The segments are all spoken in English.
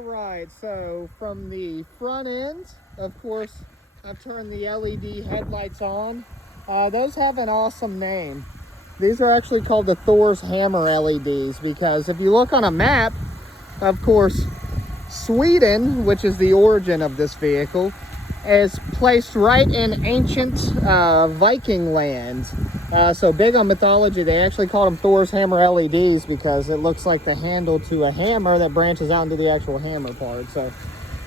All right, so from the front end, of course, I've turned the LED headlights on. Those have an awesome name. These are actually called the Thor's Hammer LEDs because if you look on a map, of course, Sweden, which is the origin of this vehicle, is placed right in ancient Viking land. So big on mythology, they actually call them Thor's Hammer LEDs because it looks like the handle to a hammer that branches out into the actual hammer part. So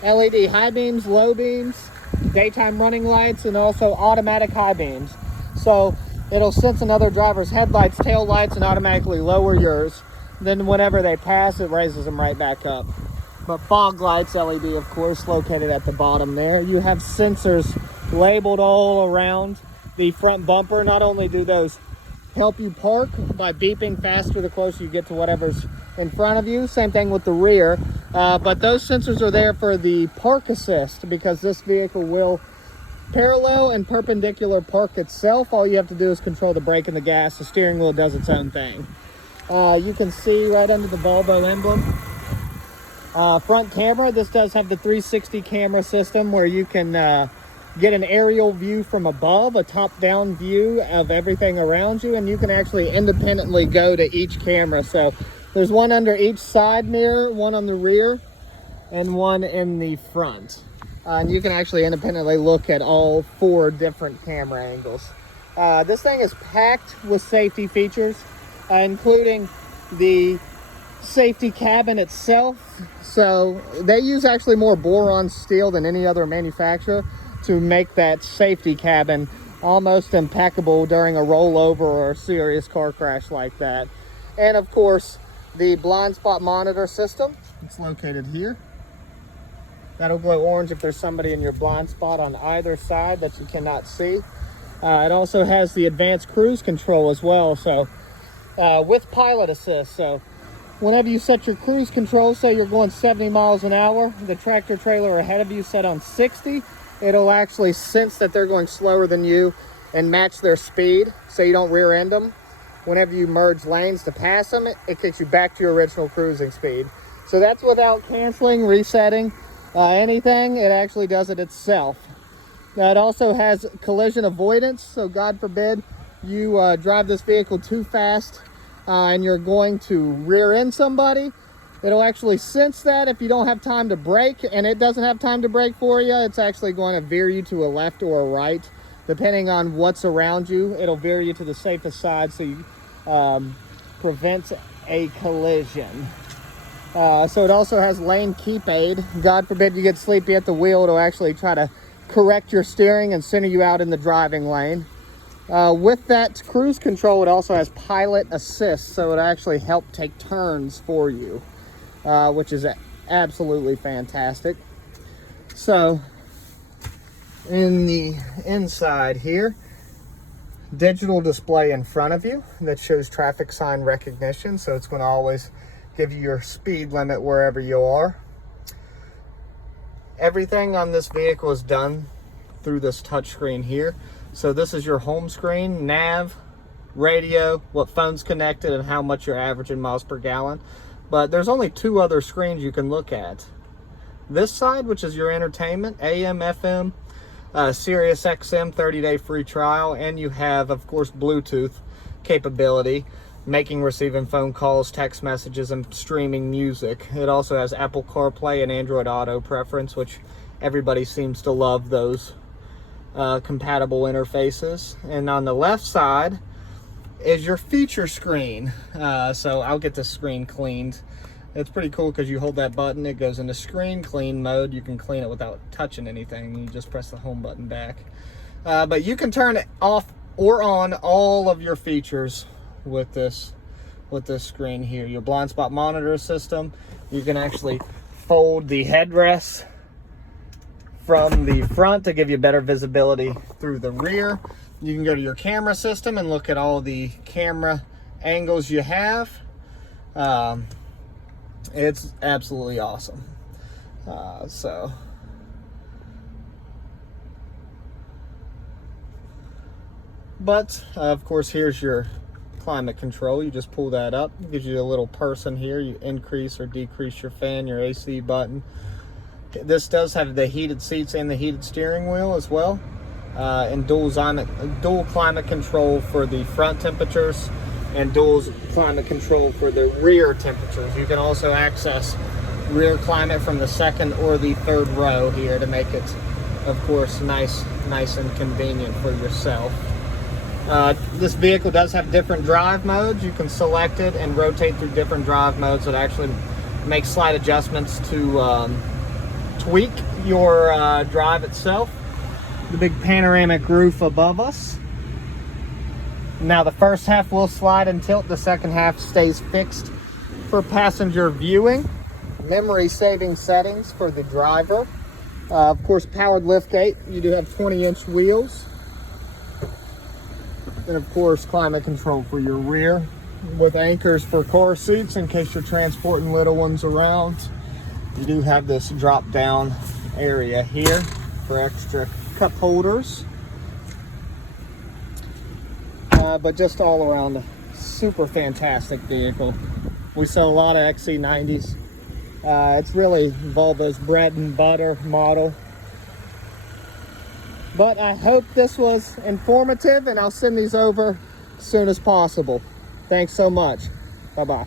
LED high beams, low beams, daytime running lights, and also automatic high beams. So it'll sense another driver's headlights, tail lights, and automatically lower yours. Then whenever they pass, it raises them right back up. But fog lights LED, of course, located at the bottom there. You have sensors labeled all around the front bumper. Not only do those help you park by beeping faster the closer you get to whatever's in front of you, same thing with the rear, but those sensors are there for the park assist because this vehicle will parallel and perpendicular park itself. All you have to do is control the brake and the gas. The steering wheel does its own thing. You can see right under the Volvo emblem, front camera. This does have the 360 camera system where you can get an aerial view from above, a top-down view of everything around you, and you can actually independently go to each camera. So there's one under each side mirror, one on the rear, and one in the front. And you can actually independently look at all 4 different camera angles. This thing is packed with safety features, including the safety cabin itself. So they use actually more boron steel than any other manufacturer to make that safety cabin almost impeccable during a rollover or a serious car crash like that. And of course, the blind spot monitor system. It's located here. That'll glow orange if there's somebody in your blind spot on either side that you cannot see. It also has the advanced cruise control as well, so with pilot assist. So whenever you set your cruise control, say you're going 70 miles an hour, the tractor trailer ahead of you set on 60, it'll actually sense that they're going slower than you and match their speed so you don't rear end them. Whenever you merge lanes to pass them, it kicks you back to your original cruising speed. So that's without canceling, resetting, anything. It actually does it itself. Now it also has collision avoidance, so God forbid you drive this vehicle too fast and you're going to rear end somebody. It'll actually sense that if you don't have time to brake, and it doesn't have time to brake for you, it's actually going to veer you to a left or a right. Depending on what's around you, it'll veer you to the safest side so you prevent a collision. So it also has lane keep aid. God forbid you get sleepy at the wheel, it'll actually try to correct your steering and center you out in the driving lane. With that cruise control, it also has pilot assist, so it actually helps take turns for you, which is absolutely fantastic. So in the inside here, digital display in front of you that shows traffic sign recognition, so it's going to always give you your speed limit wherever you are. Everything on this vehicle is done through this touchscreen here. So this is your home screen, nav, radio, what phone's connected, and how much you're averaging miles per gallon. But there's only 2 other screens you can look at. This side, which is your entertainment, AM, FM, Sirius XM 30-day free trial, and you have, of course, Bluetooth capability, making, receiving phone calls, text messages, and streaming music. It also has Apple CarPlay and Android Auto preference, which everybody seems to love those compatible interfaces. And on the left side is your feature screen. So I'll get this screen cleaned. It's pretty cool because you hold that button, it goes into screen clean mode. You can clean it without touching anything. You just press the home button back. But you can turn it off or on all of your features with this screen here. Your blind spot monitor system. You can actually fold the headrest from the front to give you better visibility through the rear. You can go to your camera system and look at all the camera angles you have. It's absolutely awesome. But of course, here's your climate control. You just pull that up. It gives you a little person here. You increase or decrease your fan, your AC button. This does have the heated seats and the heated steering wheel as well. And dual climate control for the front temperatures and dual climate control for the rear temperatures. You can also access rear climate from the second or the third row here to make it, of course, nice and convenient for yourself. This vehicle does have different drive modes. You can select it and rotate through different drive modes that actually make slight adjustments to tweak your drive itself. The big panoramic roof above us. Now the first half will slide and tilt, the second half stays fixed for passenger viewing. Memory saving settings for the driver. Of course, powered liftgate. You do have 20-inch wheels. And of course, climate control for your rear with anchors for car seats in case you're transporting little ones around. You do have this drop down area here for extra cup holders. But just all around a super fantastic vehicle. We sell a lot of XC90s. It's really Volvo's bread and butter model. But I hope this was informative, and I'll send these over as soon as possible. Thanks so much. Bye-bye.